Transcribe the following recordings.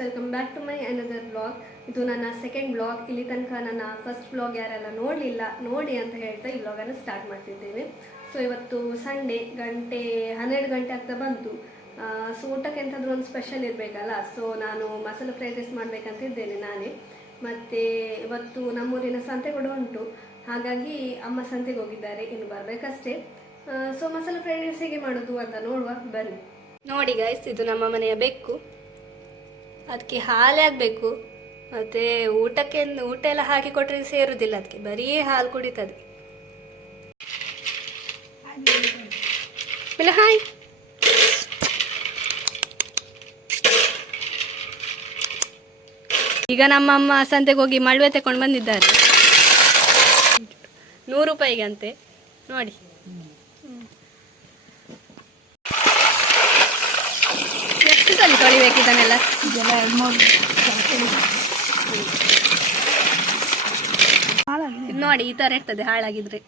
Welcome back to my another blog. ಇದು ನನ್ನ second blog. ಇಲ್ಲಿ ತನಕ ನನ್ನ ಫಸ್ಟ್ ಬ್ಲಾಗ್ ಯಾರೆಲ್ಲ ನೋಡಲಿಲ್ಲ ನೋಡಿ ಅಂತ ಹೇಳ್ತಾ ಈ ಬ್ಲಾಗನ್ನು ಸ್ಟಾರ್ಟ್ ಮಾಡ್ತಿದ್ದೇವೆ. ಸೊ ಇವತ್ತು ಸಂಡೇ, 12 ಗಂಟೆ ಆಗ್ತಾ ಬಂತು. ಸೊ ಊಟಕ್ಕೆ ಎಂಥಾದ್ರೂ ಒಂದು ಸ್ಪೆಷಲ್ ಇರಬೇಕಲ್ಲ. ಸೊ ನಾನು ಮಸಾಲೆ ಫ್ರೈಡ್ ರೈಸ್ ಮಾಡಬೇಕಂತಿದ್ದೇನೆ ನಾನೇ. ಮತ್ತು ಇವತ್ತು ನಮ್ಮೂರಿನ ಸಂತೆ ಕೂಡ ಉಂಟು, ಹಾಗಾಗಿ ಅಮ್ಮ ಸಂತೆಗೆ ಹೋಗಿದ್ದಾರೆ, ಇನ್ನು ಬರಬೇಕಷ್ಟೇ. ಸೊ ಮಸಾಲೆ ಫ್ರೈಡ್ ರೈಸ್ ಹೇಗೆ ಮಾಡೋದು ಅಂತ ನೋಡುವ ಬನ್ನಿ. ನೋಡಿ ಗೈಸ್, ಇದು ನಮ್ಮ ಮನೆಯ ಬೆಕ್ಕು. ಅದಕ್ಕೆ ಹಾಲೇ ಆಗಬೇಕು, ಮತ್ತು ಊಟ ಎಲ್ಲ ಹಾಕಿ ಕೊಟ್ಟರೆ ಸೇರುವುದಿಲ್ಲ, ಅದಕ್ಕೆ ಬರೀ ಹಾಲು ಕುಡಿತದೆ. ಹಾಯ್. ಈಗ ನಮ್ಮಮ್ಮ ಸಂತೆಗೆ ಹೋಗಿ ಮಳುವೆ ತಗೊಂಡು ಬಂದಿದ್ದಾರೆ, 100 ರೂಪಾಯಿಗಂತೆ. ನೋಡಿ, ಎಷ್ಟು ಸಲ ತೊಳಿಬೇಕು ಇದನ್ನೆಲ್ಲ? ನೋಡಿ, ಈ ತರ ಇರ್ತದೆ ಹಾಳಾಗಿದ್ರೆ.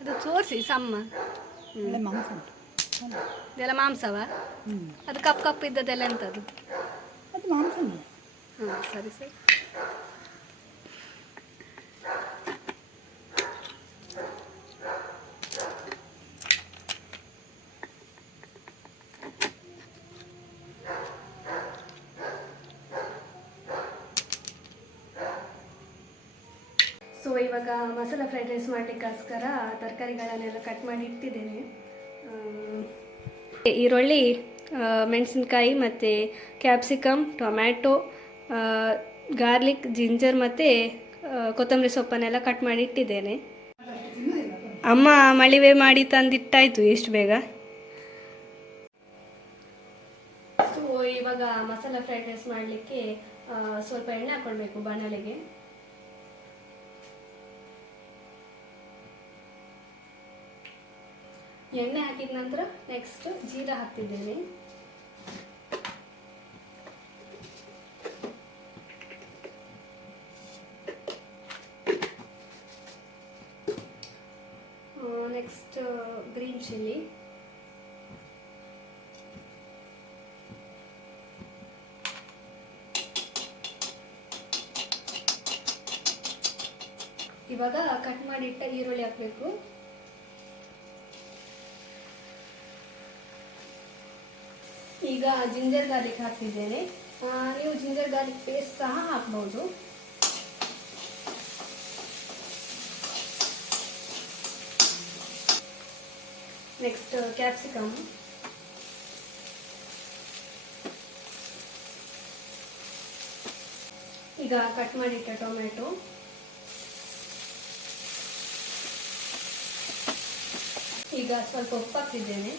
ಅದು ತೋರಿಸಿ ಸಮ್ಮ. ಇದೆಲ್ಲ ಮಾಂಸವ? ಅದು ಕಪ್ಪು ಇದ್ದದೆಲ್ಲ ಎಂಥದ್ದು? ಹಾಂ, ಸರಿ ಸರಿ. ಸೊ ಇವಾಗ ಮಸಾಲ ಫ್ರೈಡ್ ರೈಸ್ ಮಾಡಲಿಕ್ಕೋಸ್ಕರ ತರಕಾರಿಗಳನ್ನೆಲ್ಲ ಕಟ್ ಮಾಡಿ ಇಟ್ಟಿದ್ದೇನೆ. ಈರುಳ್ಳಿ, ಮೆಣಸಿನ್ಕಾಯಿ ಮತ್ತು ಕ್ಯಾಪ್ಸಿಕಮ್, ಟೊಮ್ಯಾಟೊ, ಗಾರ್ಲಿಕ್, ಜಿಂಜರ್ ಮತ್ತು ಕೊತ್ತಂಬರಿ ಸೊಪ್ಪನ್ನೆಲ್ಲ ಕಟ್ ಮಾಡಿ ಇಟ್ಟಿದ್ದೇನೆ. ಅಮ್ಮ ಮಳಿವೆ ಮಾಡಿ ತಂದಿಟ್ಟಾಯಿತು ಎಷ್ಟು ಬೇಗ. ಸೊ ಇವಾಗ ಮಸಾಲ ಫ್ರೈಡ್ ರೈಸ್ ಮಾಡಲಿಕ್ಕೆ ಸ್ವಲ್ಪ ಎಣ್ಣೆ ಹಾಕ್ಕೊಳ್ಬೇಕು ಬಾಣಲೆಗೆ. ಎಣ್ಣೆ ಹಾಕಿದ ನಂತರ ನೆಕ್ಸ್ಟ್ ಜೀರಾ ಹಾಕ್ತಿದ್ದೇನೆ. ನೆಕ್ಸ್ಟ್ ಗ್ರೀನ್ ಚಿಲ್ಲಿ, ಇವಾಗ ಕಟ್ ಮಾಡಿಟ್ಟ ಈರುಳ್ಳಿ ಹಾಕಬೇಕು. ಈಗ ಜಿಂಜರ್ ಗಾರ್ಲಿಕ್ ಹಾಕ್ತಿದ್ದೇನೆ. ನೀವು ಜಿಂಜರ್ ಗಾರ್ಲಿಕ್ ಪೇಸ್ಟ್ ಸಹ ಹಾಕ್ಬಹುದು. ನೆಕ್ಸ್ಟ್ ಕ್ಯಾಪ್ಸಿಕಮ್, ಈಗ ಕಟ್ ಮಾಡಿಟ್ಟ ಟೊಮೆಟೊ, ಈಗ ಸ್ವಲ್ಪ ಉಪ್ಪು ಹಾಕ್ತಿದ್ದೇನೆ.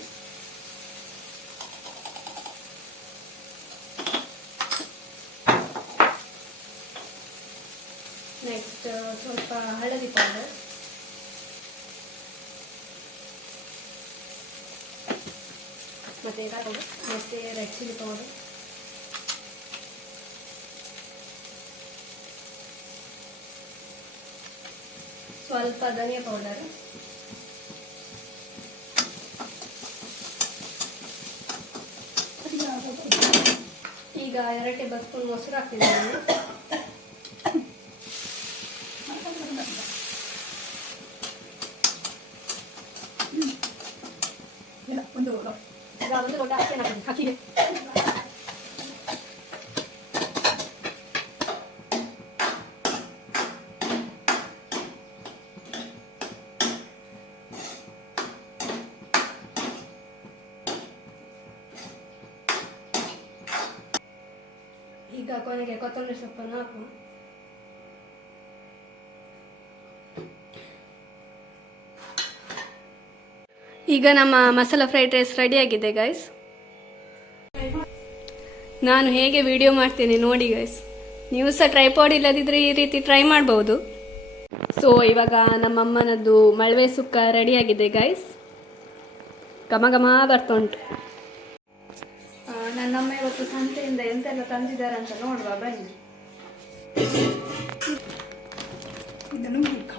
ನೆಕ್ಸ್ಟ್ ಸ್ವಲ್ಪ ಹಳದಿ ಪೌಡರ್, ಮತ್ತೆ ರೆಡ್ ಚಿಲ್ಲಿ ಪೌಡರ್, ಸ್ವಲ್ಪ ಧನಿಯಾ ಪೌಡರ್, ಈಗ 2 ಟೇಬಲ್ ಸ್ಪೂನ್ ಮೊಸರು ಹಾಕ್ತಿದ್ದೇನೆ. ಒಂದು ಲೋಟ ಅಕ್ಕಿ ಹಾಕಿ. ಈಗ ಕೊನೆಗೆ ಕೊತ್ತಂಬರಿ ಸೊಪ್ಪನ್ನು ಹಾಕುವ. ಈಗ ನಮ್ಮ ಮಸಾಲ ಫ್ರೈಡ್ ರೈಸ್ ರೆಡಿಯಾಗಿದೆ ಗೈಸ್. ನಾನು ಹೇಗೆ ವಿಡಿಯೋ ಮಾಡ್ತೇನೆ ನೋಡಿ ಗೈಸ್, ನೀವು ಸಹ ಟ್ರೈಪಾಡ್ ಇಲ್ಲದಿದ್ದರೆ ಈ ರೀತಿ ಟ್ರೈ ಮಾಡ್ಬೋದು. ಸೊ ಇವಾಗ ನಮ್ಮಮ್ಮನದ್ದು ಮಳವೆ ಸುಕ್ಕ ರೆಡಿಯಾಗಿದೆ ಗೈಸ್, ಘಮ ಘಮ ಬರ್ತಾ ಉಂಟು. ನನ್ನ ನಮ್ಮ ಇವತ್ತು ಸಂತೆಯಿಂದ ಎಂತೆಲ್ಲ ತಂದಿದ್ದಾರೆ ಅಂತ ನೋಡುವ ಬನ್ನಿ. ಇದನ್ನು ಮುಖ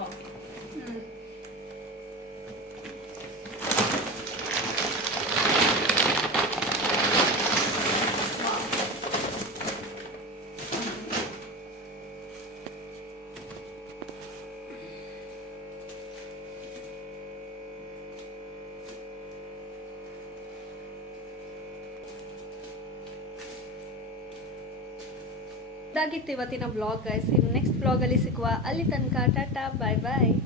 ಇದಾಗಿತ್ತು ಇವತ್ತಿನ ಬ್ಲಾಗ್ ಗೈಸ್. ಇನ್ನು ನೆಕ್ಸ್ಟ್ ಬ್ಲಾಗಲ್ಲಿ ಸಿಗುವ. ಅಲ್ಲಿ ತನಕ ಟಾಟಾ ಬಾಯ್ ಬಾಯ್.